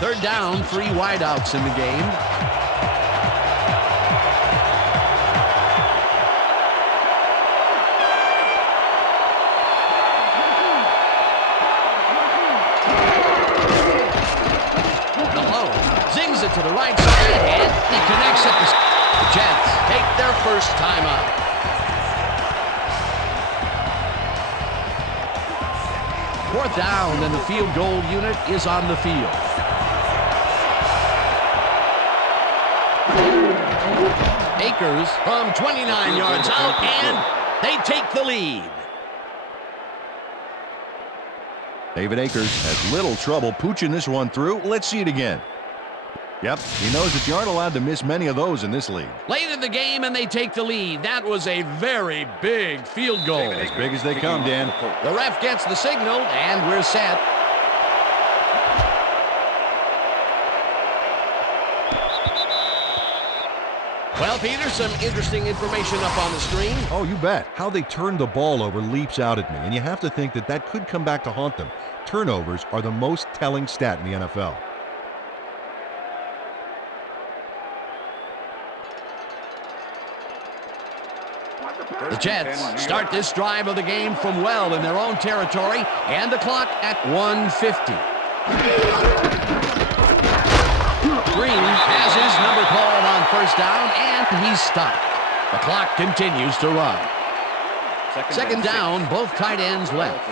Third down, 3 wideouts in the game. Zings it to the right side, and he connects it. The Jets take their first timeout. Fourth down, and the field goal unit is on the field. Akers from 29 yards out, and they take the lead. David Akers has little trouble pooching this one through. Let's see it again. Yep, he knows that you aren't allowed to miss many of those in this league. Late in the game, and they take the lead. That was a very big field goal. As big as they come, Dan. The ref gets the signal, and we're set. Well, Peter, some interesting information up on the screen. Oh, you bet. How they turned the ball over leaps out at me, and you have to think that that could come back to haunt them. Turnovers are the most telling stat in the NFL. The Jets start this drive of the game from well in their own territory, and the clock at 1:50. Green has his number called on first down, and he's stopped. The clock continues to run. Second down, both tight ends left.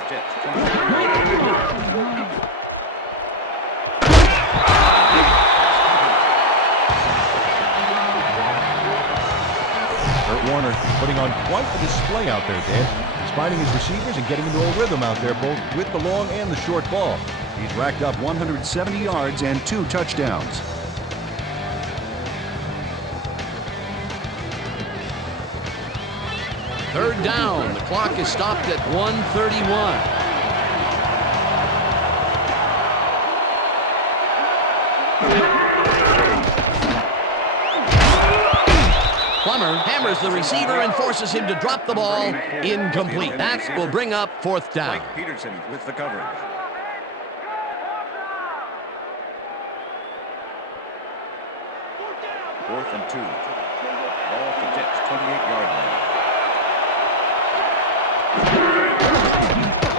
Warner putting on quite the display out there, Dan. He's finding his receivers and getting into a rhythm out there, both with the long and the short ball. He's racked up 170 yards and 2 touchdowns. Third down. The clock is stopped at 1:31. Plummer hammers the receiver and forces him to drop the ball. Incomplete. That will bring up fourth down. Mike Peterson with the coverage. Fourth and 2. Ball at the Jets' 28-yard line.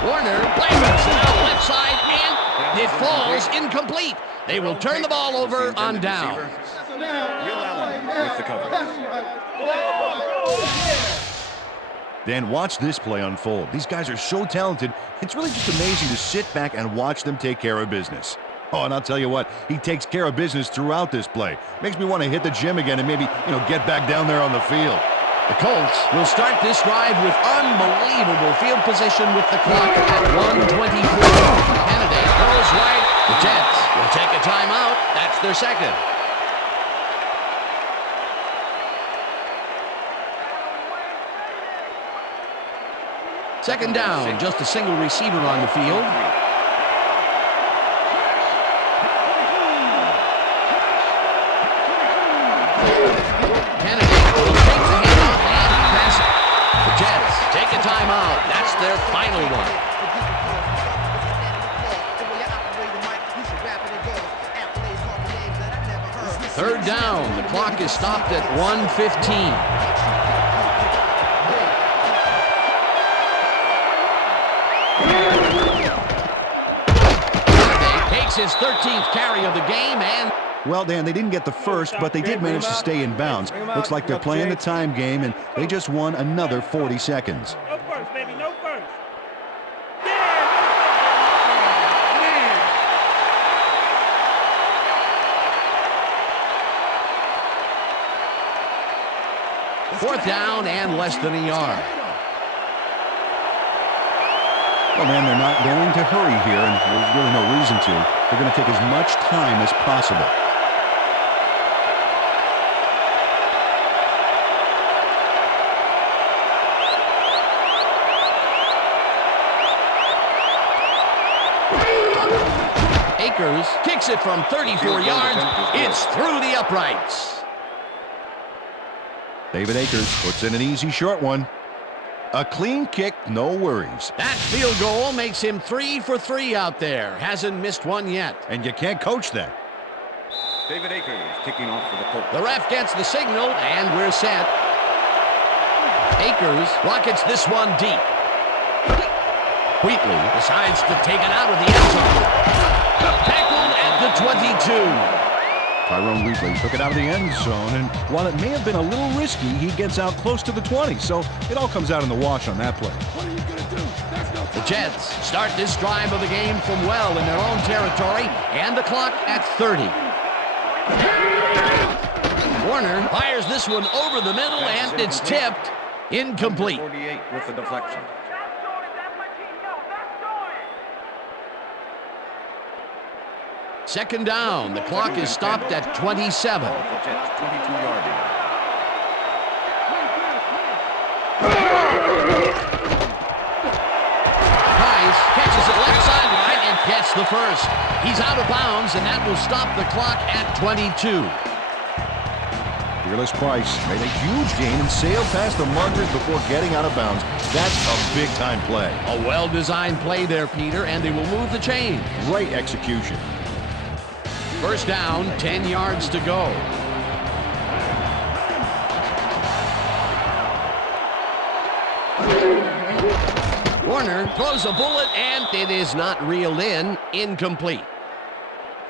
Warner blasts it out left side, and it falls incomplete. They will turn the ball over on down. Will Allen with the coverage. Dan, watch this play unfold. These guys are so talented, it's really just amazing to sit back and watch them take care of business. Oh, and I'll tell you what, he takes care of business throughout this play. Makes me want to hit the gym again and maybe, get back down there on the field. The Colts will start this drive with unbelievable field position with the clock at 1:24. Kennedy goes right. The Jets will take a timeout. That's their second. Second down, just a single receiver on the field. Kennedy will take the handoff and pass it. The Jets take a timeout. That's their final one. Third down, the clock is stopped at 1:15. His 13th carry of the game, and well, Dan, they didn't get the first, but they did manage to stay in bounds. Looks like they're playing the time game, and they just won another 40 seconds. No first, baby, no first. Fourth down and less than a yard. Well, man, they're not going to hurry here, and there's really no reason to. They're going to take as much time as possible. Akers kicks it from 34 yards. It's through the uprights. David Akers puts in an easy short one. A clean kick, no worries. That field goal makes him 3 for 3 out there. Hasn't missed one yet. And you can't coach that. David Akers kicking off for the Colts. The ref gets the signal, and we're set. Akers rockets this one deep. Wheatley decides to take it out of the end zone. Tackled at the 22. Tyrone Wheatley took it out of the end zone, and while it may have been a little risky, he gets out close to the 20, so it all comes out in the wash on that play. What are you going to do? That's no The Jets start this drive of the game from well in their own territory, and the clock at 30. Warner fires this one over the middle, and it's tipped. Incomplete. 48 with the deflection. Second down. The clock is stopped at 27. Ball at the Jets 22-yard line. Price catches it left sideline and gets the first. He's out of bounds, and that will stop the clock at 22. Fearless Price made a huge gain and sailed past the markers before getting out of bounds. That's a big-time play. A well-designed play there, Peter, and they will move the chain. Great execution. First down, 10 yards to go. Warner throws a bullet, and it is not reeled in. Incomplete.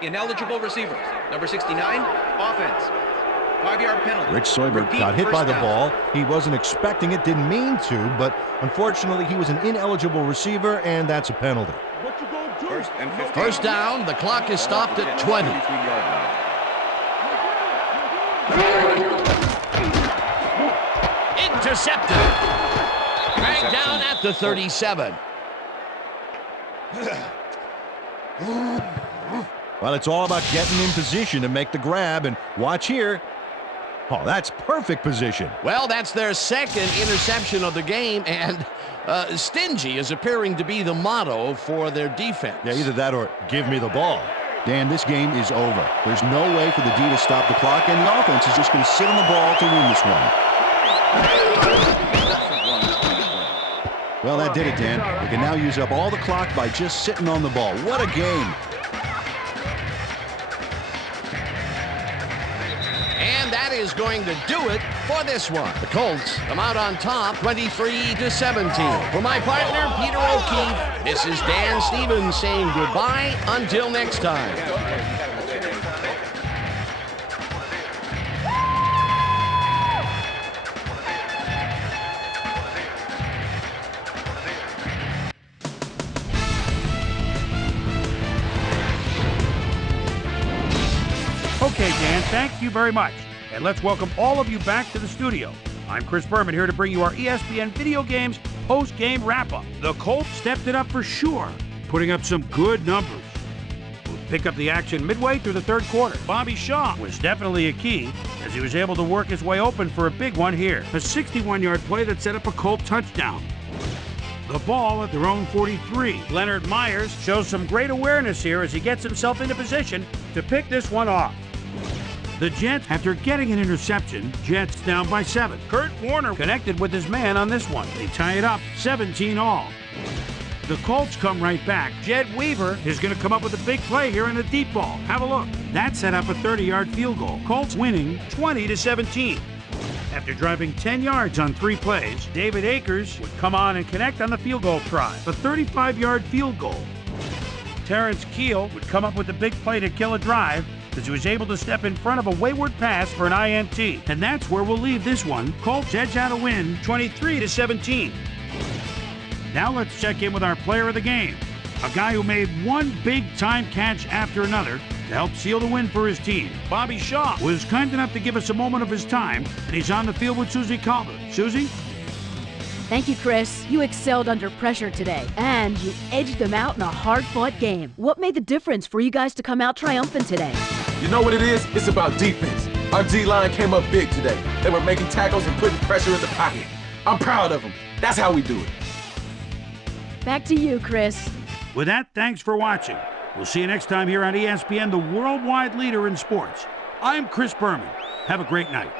Ineligible receiver. Number 69, offense. 5-yard penalty. Rich Soybert Repeat got hit first by the down. ball. He wasn't expecting it, didn't mean to, but unfortunately he was an ineligible receiver, and that's a penalty. What you going to do? First and 15. First down, the clock is stopped at 20. 23-yard line. Intercepted. Dragged down at the 37. Well, it's all about getting in position to make the grab, and watch here. Oh, that's perfect position. Well, that's their second interception of the game, and stingy is appearing to be the motto for their defense. Yeah, either that or give me the ball. Dan, this game is over. There's no way for the D to stop the clock, and the offense is just going to sit on the ball to win this one. Well, that did it, Dan. We can now use up all the clock by just sitting on the ball. What a game. And that is going to do it for this one. The Colts come out on top, 23-17. For my partner, Peter O'Keefe, this is Dan Stevens saying goodbye until next time. Okay, Dan, thank you very much. And let's welcome all of you back to the studio. I'm Chris Berman here to bring you our ESPN Video Games post-game wrap-up. The Colts stepped it up for sure, putting up some good numbers. We'll pick up the action midway through the third quarter. Bobby Shaw was definitely a key as he was able to work his way open for a big one here. A 61-yard play that set up a Colt touchdown. The ball at their own 43. Leonard Myers shows some great awareness here as he gets himself into position to pick this one off. The Jets, after getting an interception, Jets down by 7. Kurt Warner connected with his man on this one. They tie it up, 17 all. The Colts come right back. Jed Weaver is going to come up with a big play here in a deep ball. Have a look. That set up a 30-yard field goal. Colts winning 20-17. After driving 10 yards on 3 plays, David Akers would come on and connect on the field goal try. A 35-yard field goal. Terrence Keel would come up with a big play to kill a drive as he was able to step in front of a wayward pass for an INT. And that's where we'll leave this one. Colts edge out a win, 23-17. Now let's check in with our player of the game, a guy who made one big-time catch after another to help seal the win for his team. Bobby Shaw was kind enough to give us a moment of his time, and he's on the field with Susie Calder. Susie? Thank you, Chris. You excelled under pressure today, and you edged them out in a hard-fought game. What made the difference for you guys to come out triumphant today? You know what it is? It's about defense. Our D-line came up big today. They were making tackles and putting pressure in the pocket. I'm proud of them. That's how we do it. Back to you, Chris. With that, thanks for watching. We'll see you next time here on ESPN, the worldwide leader in sports. I'm Chris Berman. Have a great night.